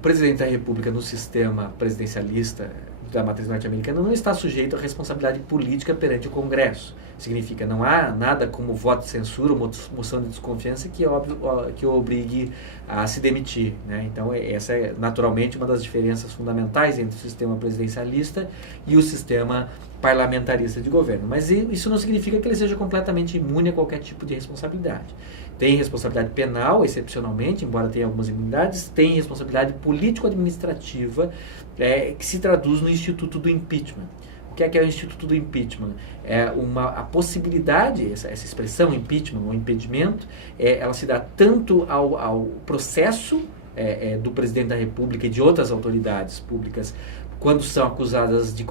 presidente da República no sistema presidencialista da matriz norte-americana não está sujeito à responsabilidade política perante o Congresso. Significa, não há nada como voto de censura ou moção de desconfiança que o obrigue a se demitir, né? Então, essa é naturalmente uma das diferenças fundamentais entre o sistema presidencialista e o sistema parlamentarista de governo. Mas isso não significa que ele seja completamente imune a qualquer tipo de responsabilidade. Tem responsabilidade penal, excepcionalmente, embora tenha algumas imunidades, tem responsabilidade político-administrativa, que se traduz no Instituto do Impeachment. O que é o Instituto do Impeachment? A possibilidade, essa expressão impeachment ou impedimento, ela se dá tanto ao processo do presidente da República e de outras autoridades públicas quando são acusadas de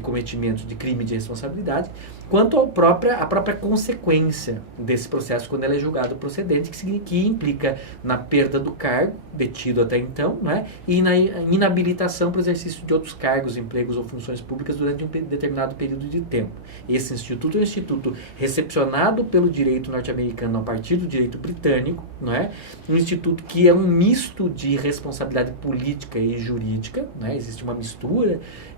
cometimento de crime de responsabilidade, quanto à própria consequência desse processo quando ele é julgado procedente, que implica na perda do cargo, detido até então, né, e na inabilitação para o exercício de outros cargos, empregos ou funções públicas durante um determinado período de tempo. Esse instituto é um instituto recepcionado pelo direito norte-americano a partir do direito britânico, né, um instituto que é um misto de responsabilidade política e jurídica, né, existe uma mistura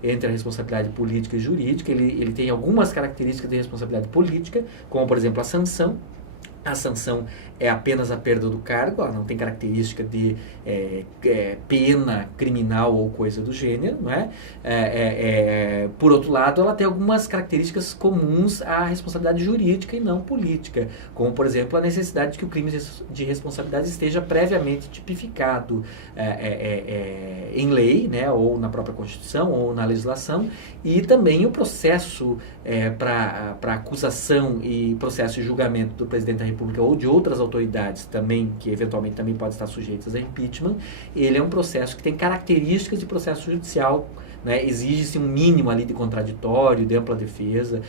entre a responsabilidade política e jurídica. Ele tem algumas características de responsabilidade política, como, por exemplo, a sanção. A sanção é apenas a perda do cargo, ela não tem característica de pena criminal ou coisa do gênero, não é? Por outro lado, ela tem algumas características comuns à responsabilidade jurídica e não política, como, por exemplo, a necessidade de que o crime de responsabilidade esteja previamente tipificado em lei, né, ou na própria Constituição, ou na legislação, e também o processo para acusação e processo de julgamento do presidente da República ou de outras autoridades também, que eventualmente também podem estar sujeitas a impeachment, ele é um processo que tem características de processo judicial, né? Exige-se um mínimo ali de contraditório, de ampla defesa,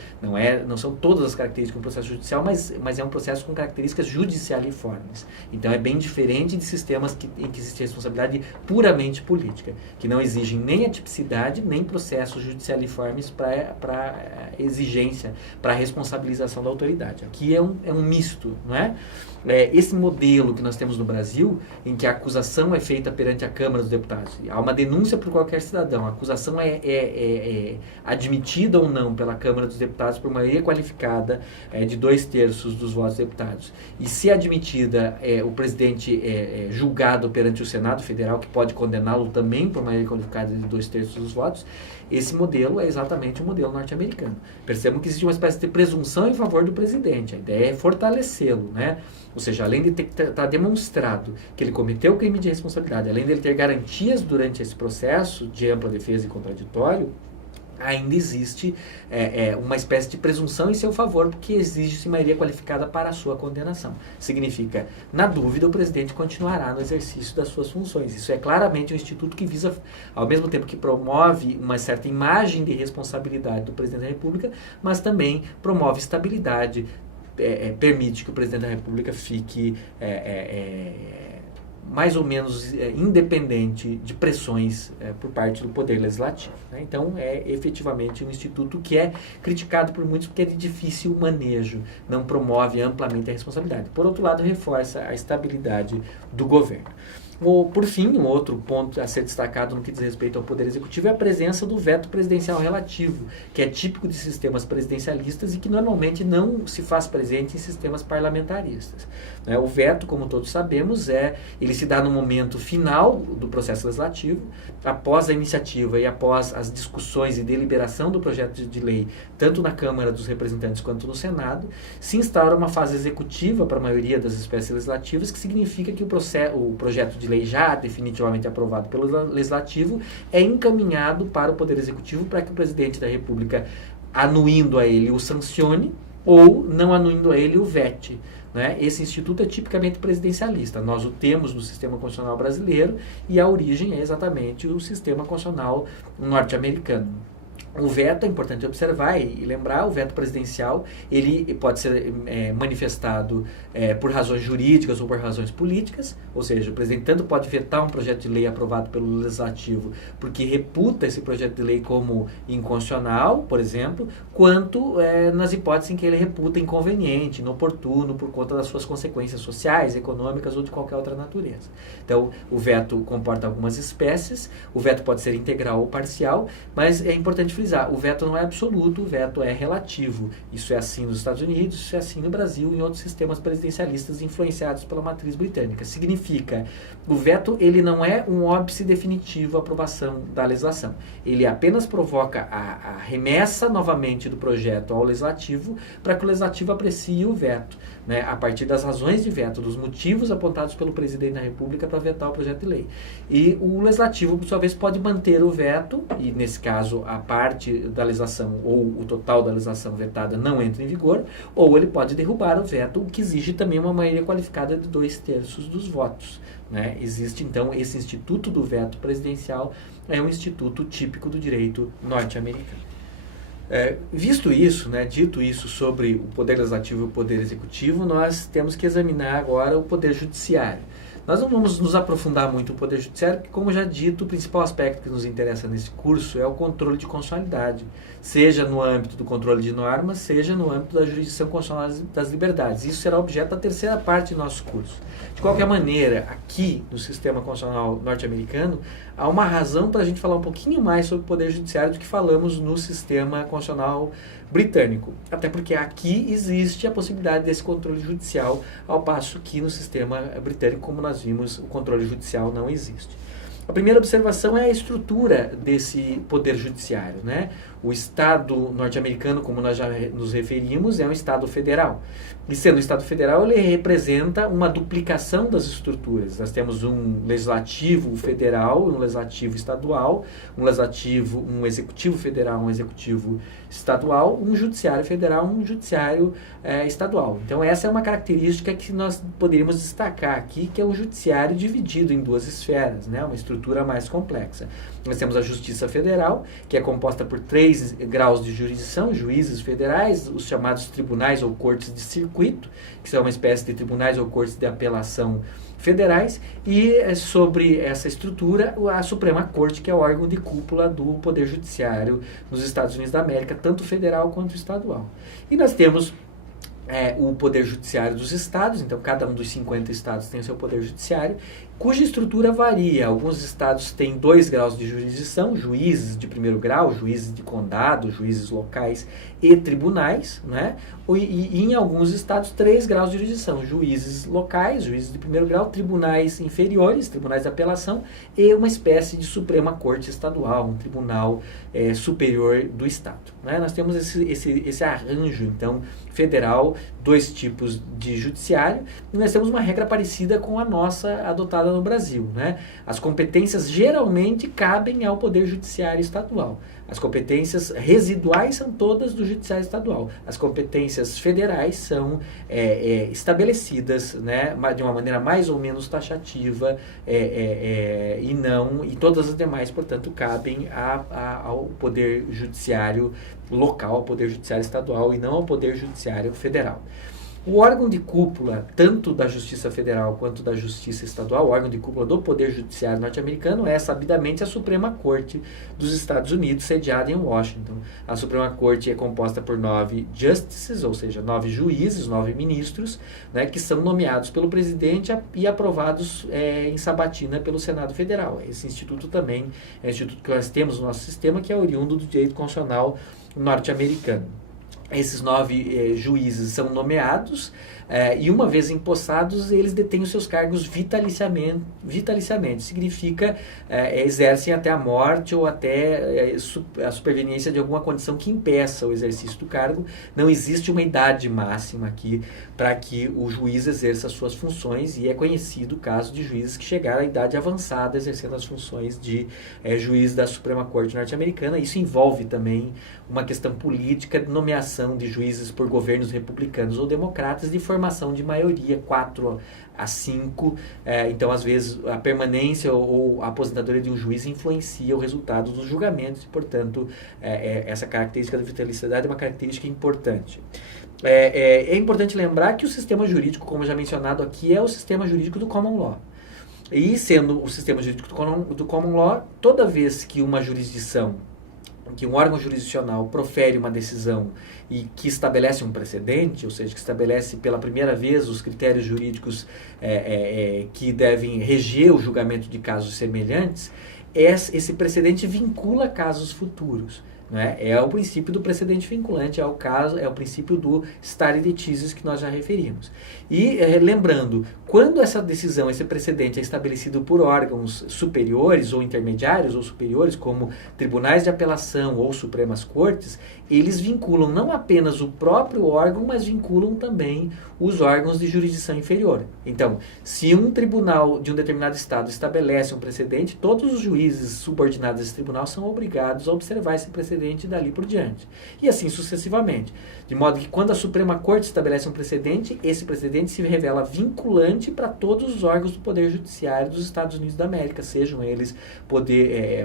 não são todas as características do processo judicial, mas é um processo com características judicialiformes. Então é bem diferente de sistemas em que existe responsabilidade puramente política, que não exigem nem a tipicidade, nem processos judicialiformes para exigência, para responsabilização da autoridade. Aqui é um misto, não é? Esse modelo que nós temos no Brasil, em que a acusação é feita perante a Câmara dos Deputados, há uma denúncia por qualquer cidadão, a acusação é admitida ou não pela Câmara dos Deputados por maioria qualificada de 2/3 dos votos deputados. E se admitida, o presidente é julgado perante o Senado Federal, que pode condená-lo também por maioria qualificada de 2/3 dos votos. Esse modelo é exatamente o modelo norte-americano. Percebam que existe uma espécie de presunção em favor do presidente. A ideia é fortalecê-lo, né? Ou seja, além de estar demonstrado que ele cometeu o crime de responsabilidade, além de ele ter garantias durante esse processo de ampla defesa e contraditório, ainda existe uma espécie de presunção em seu favor, porque exige-se maioria qualificada para a sua condenação. Significa, na dúvida, o presidente continuará no exercício das suas funções. Isso é claramente um instituto que visa, ao mesmo tempo que promove uma certa imagem de responsabilidade do presidente da República, mas também promove estabilidade, permite que o presidente da República fique mais ou menos independente de pressões por parte do Poder Legislativo, né? Então, é efetivamente um instituto que é criticado por muitos porque é de difícil manejo, não promove amplamente a responsabilidade. Por outro lado, reforça a estabilidade do governo. Por fim, um outro ponto a ser destacado no que diz respeito ao Poder Executivo é a presença do veto presidencial relativo, que é típico de sistemas presidencialistas e que normalmente não se faz presente em sistemas parlamentaristas. O veto, como todos sabemos, ele se dá no momento final do processo legislativo, após a iniciativa e após as discussões e deliberação do projeto de lei, tanto na Câmara dos Representantes quanto no Senado, se instaura uma fase executiva para a maioria das espécies legislativas, que significa que o projeto de lei já definitivamente aprovado pelo Legislativo é encaminhado para o Poder Executivo para que o Presidente da República, anuindo a ele, o sancione ou, não anuindo a ele, o vete. Né? Esse instituto é tipicamente presidencialista. Nós o temos no sistema constitucional brasileiro e a origem é exatamente o sistema constitucional norte-americano. O veto, é importante observar e lembrar, o veto presidencial, ele pode ser manifestado por razões jurídicas ou por razões políticas, ou seja, o presidente tanto pode vetar um projeto de lei aprovado pelo Legislativo porque reputa esse projeto de lei como inconstitucional, por exemplo, quanto nas hipóteses em que ele reputa inconveniente, inoportuno, por conta das suas consequências sociais, econômicas ou de qualquer outra natureza. Então, o veto comporta algumas espécies, o veto pode ser integral ou parcial, mas é importante frisar, o veto não é absoluto, o veto é relativo. Isso é assim nos Estados Unidos, isso é assim no Brasil e em outros sistemas presidencialistas influenciados pela matriz britânica. Significa, o veto ele não é um óbice definitivo à aprovação da legislação. Ele apenas provoca a remessa novamente do projeto ao legislativo para que o legislativo aprecie o veto, né, a partir das razões de veto, dos motivos apontados pelo presidente da República para vetar o projeto de lei. E o legislativo, por sua vez, pode manter o veto, e nesse caso a parte da legislação ou o total da legislação vetada não entra em vigor, ou ele pode derrubar o veto, o que exige também uma maioria qualificada de 2/3 dos votos. Né? Existe, então, esse instituto do veto presidencial, é um instituto típico do direito norte-americano. Visto isso, né, dito isso sobre o poder legislativo e o poder executivo, nós temos que examinar agora o poder judiciário. Nós não vamos nos aprofundar muito no poder judiciário, porque, como já dito, o principal aspecto que nos interessa nesse curso é o controle de constitucionalidade, seja no âmbito do controle de normas, seja no âmbito da jurisdição constitucional das liberdades. Isso será objeto da terceira parte do nosso curso. De qualquer maneira, aqui no sistema constitucional norte-americano, há uma razão para a gente falar um pouquinho mais sobre o poder judiciário do que falamos no sistema constitucional britânico. Até porque aqui existe a possibilidade desse controle judicial, ao passo que no sistema britânico, como nós vimos, o controle judicial não existe. A primeira observação é a estrutura desse poder judiciário, né? O Estado norte-americano, como nós já nos referimos, é um Estado federal. E sendo um Estado federal, ele representa uma duplicação das estruturas. Nós temos um legislativo federal, um legislativo estadual, um executivo federal, um executivo estadual, um judiciário federal, um judiciário estadual. Então, essa é uma característica que nós poderíamos destacar aqui, que é o judiciário dividido em duas esferas, né? Uma estrutura mais complexa. Nós temos a Justiça Federal, que é composta por 3 graus de jurisdição, juízes federais, os chamados tribunais ou cortes de circuito, que são uma espécie de tribunais ou cortes de apelação federais, e sobre essa estrutura, a Suprema Corte, que é o órgão de cúpula do Poder Judiciário nos Estados Unidos da América, tanto federal quanto estadual. E nós temos o Poder Judiciário dos Estados, então cada um dos 50 estados tem o seu Poder Judiciário, cuja estrutura varia. Alguns estados têm 2 graus de jurisdição, juízes de primeiro grau, juízes de condado, juízes locais e tribunais, né? E em alguns estados 3 graus de jurisdição, juízes locais, juízes de primeiro grau, tribunais inferiores, tribunais de apelação e uma espécie de Suprema Corte Estadual, um tribunal superior do estado. Né? Nós temos esse arranjo, então, federal, 2 tipos de judiciário, e nós temos uma regra parecida com a nossa adotada no Brasil, né? As competências geralmente cabem ao Poder Judiciário Estadual. As competências residuais são todas do Judiciário Estadual. As competências federais são estabelecidas, né, de uma maneira mais ou menos taxativa e todas as demais, portanto, cabem ao Poder Judiciário local, ao Poder Judiciário Estadual e não ao Poder Judiciário Federal. O órgão de cúpula, tanto da Justiça Federal quanto da Justiça Estadual, o órgão de cúpula do Poder Judiciário norte-americano é, sabidamente, a Suprema Corte dos Estados Unidos, sediada em Washington. A Suprema Corte é composta por 9 justices, ou seja, 9 juízes, 9 ministros, né, que são nomeados pelo presidente e aprovados em sabatina pelo Senado Federal. Esse instituto também é um instituto que nós temos no nosso sistema, que é oriundo do direito constitucional norte-americano. Esses 9 juízes são nomeados e, uma vez empossados, eles detêm os seus cargos vitaliciamente. Significa exercem até a morte ou até a superveniência de alguma condição que impeça o exercício do cargo. Não existe uma idade máxima aqui para que o juiz exerça as suas funções, e é conhecido o caso de juízes que chegaram à idade avançada exercendo as funções de juiz da Suprema Corte norte-americana. Isso envolve também uma questão política de nomeação nomeação de juízes por governos republicanos ou democratas de formação de maioria, 4-5. Então, às vezes, a permanência ou a aposentadoria de um juiz influencia o resultado dos julgamentos e, portanto, essa característica da vitaliciedade é uma característica importante. É importante lembrar que o sistema jurídico, como já mencionado aqui, é o sistema jurídico do common law. E sendo o sistema jurídico do common law, toda vez que uma jurisdição, que um órgão jurisdicional profere uma decisão e que estabelece um precedente, ou seja, que estabelece pela primeira vez os critérios jurídicos que devem reger o julgamento de casos semelhantes, esse precedente vincula casos futuros. Né? É o princípio do precedente vinculante, é o princípio do stare decisis que nós já referimos. E lembrando, quando essa decisão, esse precedente é estabelecido por órgãos superiores ou intermediários ou superiores, como tribunais de apelação ou supremas cortes, eles vinculam não apenas o próprio órgão, mas vinculam também os órgãos de jurisdição inferior. Então, se um tribunal de um determinado estado estabelece um precedente, todos os juízes subordinados a esse tribunal são obrigados a observar esse precedente dali por diante. E assim sucessivamente. De modo que quando a Suprema Corte estabelece um precedente, esse precedente se revela vinculante para todos os órgãos do Poder Judiciário dos Estados Unidos da América, sejam eles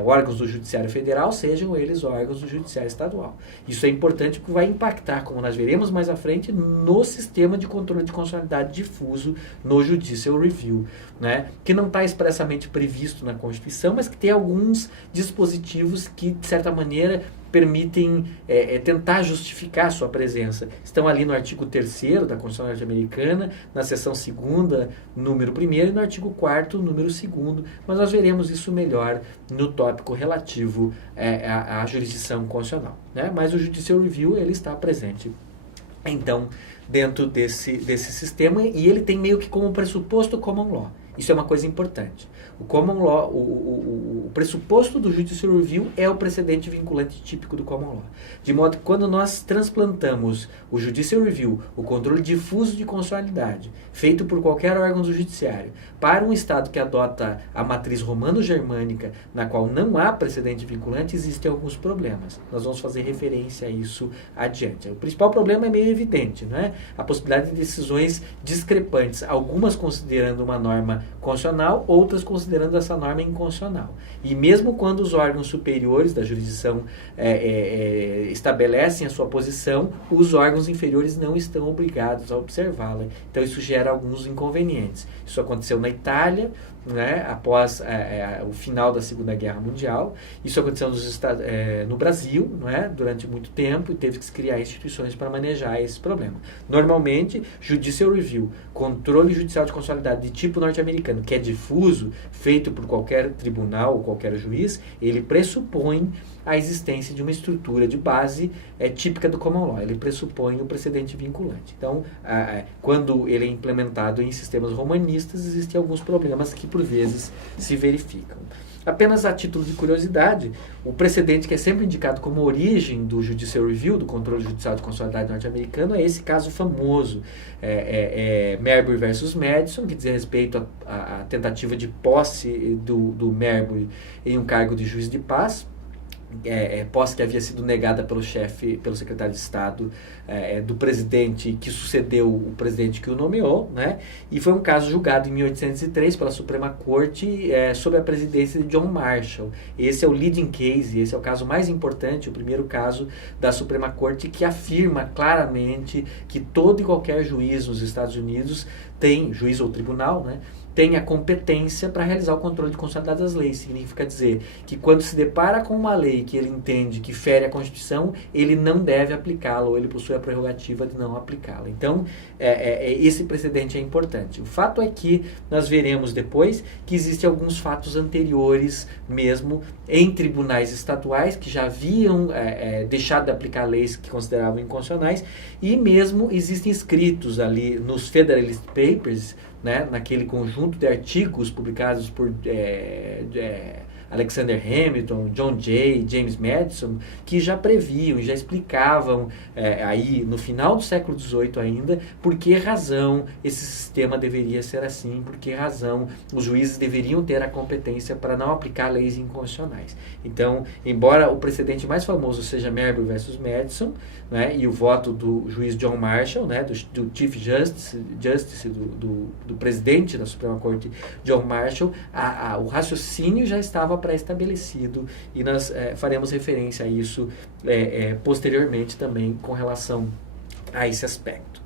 órgãos do Judiciário Federal, sejam eles órgãos do Judiciário Estadual. Isso é importante porque vai impactar, como nós veremos mais à frente, no sistema de controle de constitucionalidade difuso no Judicial Review, né? Que não está expressamente previsto na Constituição, mas que tem alguns dispositivos que, de certa maneira, permitem tentar justificar a sua presença. Estão ali no artigo 3º da Constituição norte-americana, na seção 2ª, número 1º, e no artigo 4º, número 2º, mas nós veremos isso melhor no tópico relativo à jurisdição constitucional. Né? Mas o Judicial Review ele está presente, então, dentro desse sistema, e ele tem meio que como pressuposto o common law. Isso é uma coisa importante. O common law, o pressuposto do Judicial Review é o precedente vinculante típico do common law. De modo que quando nós transplantamos o Judicial Review, o controle difuso de constitucionalidade, feito por qualquer órgão do judiciário, para um Estado que adota a matriz romano-germânica, na qual não há precedente vinculante, existem alguns problemas. Nós vamos fazer referência a isso adiante. O principal problema é meio evidente, não é? A possibilidade de decisões discrepantes, algumas considerando uma norma constitucional, outras considerando essa norma inconstitucional. E mesmo quando os órgãos superiores da jurisdição estabelecem a sua posição, os órgãos inferiores não estão obrigados a observá-la. Então isso gera alguns inconvenientes. Isso aconteceu na Itália, né, após o final da Segunda Guerra Mundial. Isso aconteceu no Brasil, não é, durante muito tempo, e teve que se criar instituições para manejar esse problema. Normalmente, Judicial Review, controle judicial de constitucionalidade de tipo norte-americano, que é difuso, feito por qualquer tribunal ou qualquer juiz, ele pressupõe a existência de uma estrutura de base típica do common law. Ele pressupõe o precedente vinculante. Então, quando ele é implementado em sistemas romanistas, existem alguns problemas que, por vezes, se verificam. Apenas a título de curiosidade, o precedente que é sempre indicado como origem do Judicial Review, do controle judicial de constitucionalidade norte-americano, é esse caso famoso, Marbury versus Madison, que diz respeito à tentativa de posse do Marbury em um cargo de juiz de paz, posse que havia sido negada pelo secretário de Estado do presidente que sucedeu o presidente que o nomeou, né? E foi um caso julgado em 1803 pela Suprema Corte sob a presidência de John Marshall. Esse é o leading case, esse é o caso mais importante, o primeiro caso da Suprema Corte que afirma claramente que todo e qualquer juiz nos Estados Unidos juiz ou tribunal, né, tem a competência para realizar o controle de constitucionalidade das leis. Significa dizer que quando se depara com uma lei que ele entende que fere a Constituição, ele não deve aplicá-la, ou ele possui a prerrogativa de não aplicá-la. Então, esse precedente é importante. O fato é que nós veremos depois que existem alguns fatos anteriores mesmo em tribunais estaduais que já haviam deixado de aplicar leis que consideravam inconstitucionais, e mesmo existem escritos ali nos Federalist Papers, né, naquele conjunto de artigos publicados por Alexander Hamilton, John Jay, James Madison, que já previam, já explicavam aí no final do século XVIII ainda, por que razão esse sistema deveria ser assim, por que razão os juízes deveriam ter a competência para não aplicar leis inconstitucionais. Então, embora o precedente mais famoso seja Marbury versus Madison, né, e o voto do juiz John Marshall, né, do Chief Justice do presidente da Suprema Corte, John Marshall, o raciocínio já estava pré-estabelecido e nós faremos referência a isso posteriormente também com relação a esse aspecto.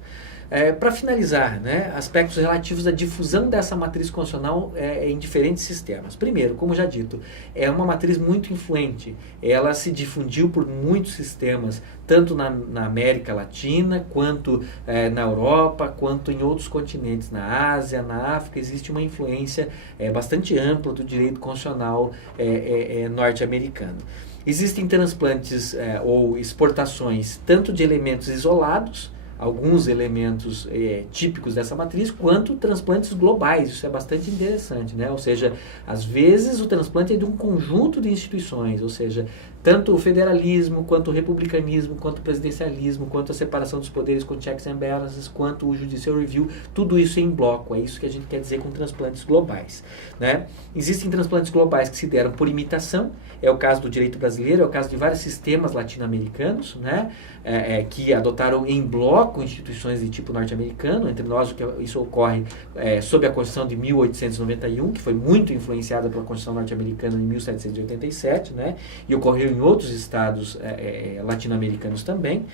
Para finalizar, né, aspectos relativos à difusão dessa matriz constitucional em diferentes sistemas. Primeiro, como já dito, é uma matriz muito influente. Ela se difundiu por muitos sistemas, tanto na América Latina, quanto na Europa, quanto em outros continentes, na Ásia, na África. Existe uma influência bastante ampla do direito constitucional norte-americano. Existem transplantes ou exportações tanto de elementos isolados, alguns elementos típicos dessa matriz, quanto transplantes globais. Isso é bastante interessante, né? Ou seja, às vezes o transplante é de um conjunto de instituições, ou seja, tanto o federalismo, quanto o republicanismo, quanto o presidencialismo, quanto a separação dos poderes com checks and balances, quanto o judicial review, tudo isso em bloco. É isso que a gente quer dizer com transplantes globais, né? Existem transplantes globais que se deram por imitação, é o caso do direito brasileiro, é o caso de vários sistemas latino-americanos, né? Que adotaram em bloco instituições de tipo norte-americano. Entre nós, isso ocorre sob a Constituição de 1891, que foi muito influenciada pela Constituição norte-americana de 1787, né? E ocorreu em outros estados latino-americanos também.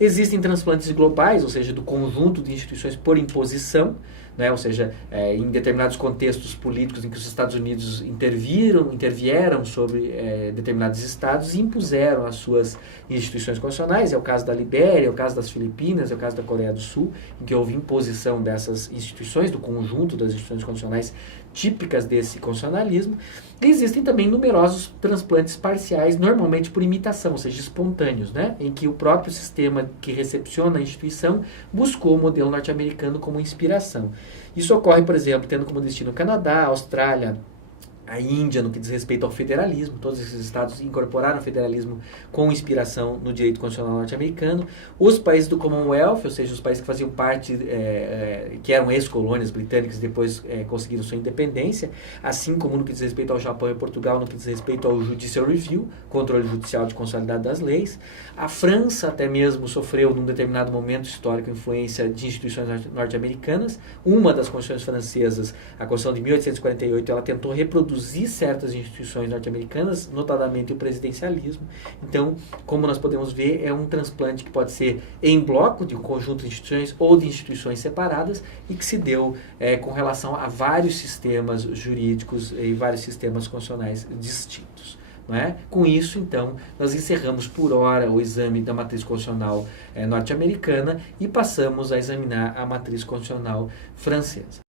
Existem transplantes globais, ou seja, do conjunto de instituições por imposição, né? Ou seja, em determinados contextos políticos em que os Estados Unidos intervieram sobre determinados estados e impuseram as suas instituições constitucionais. É o caso da Libéria, é o caso das Filipinas, é o caso da Coreia do Sul, em que houve imposição dessas instituições, do conjunto das instituições constitucionais típicas desse constitucionalismo. E existem também numerosos transplantes parciais, normalmente por imitação, ou seja, espontâneos, né? Em que o próprio sistema que recepciona a instituição buscou o modelo norte-americano como inspiração. Isso ocorre, por exemplo, tendo como destino o Canadá, a Austrália, a Índia, no que diz respeito ao federalismo. Todos esses estados incorporaram o federalismo com inspiração no direito constitucional norte-americano. Os países do Commonwealth, ou seja, os países que faziam parte, que eram ex-colônias britânicas e depois conseguiram sua independência, assim como no que diz respeito ao Japão e Portugal, no que diz respeito ao Judicial Review, controle judicial de consolidado das leis. A França até mesmo sofreu, num determinado momento histórico, influência de instituições norte-americanas. Uma das constituições francesas, a Constituição de 1848, ela tentou reproduzir certas instituições norte-americanas, notadamente o presidencialismo. Então, como nós podemos ver, é um transplante que pode ser em bloco, de um conjunto de instituições ou de instituições separadas, e que se deu com relação a vários sistemas jurídicos e vários sistemas constitucionais distintos. Não é? Com isso, então, nós encerramos por hora o exame da matriz constitucional norte-americana e passamos a examinar a matriz constitucional francesa.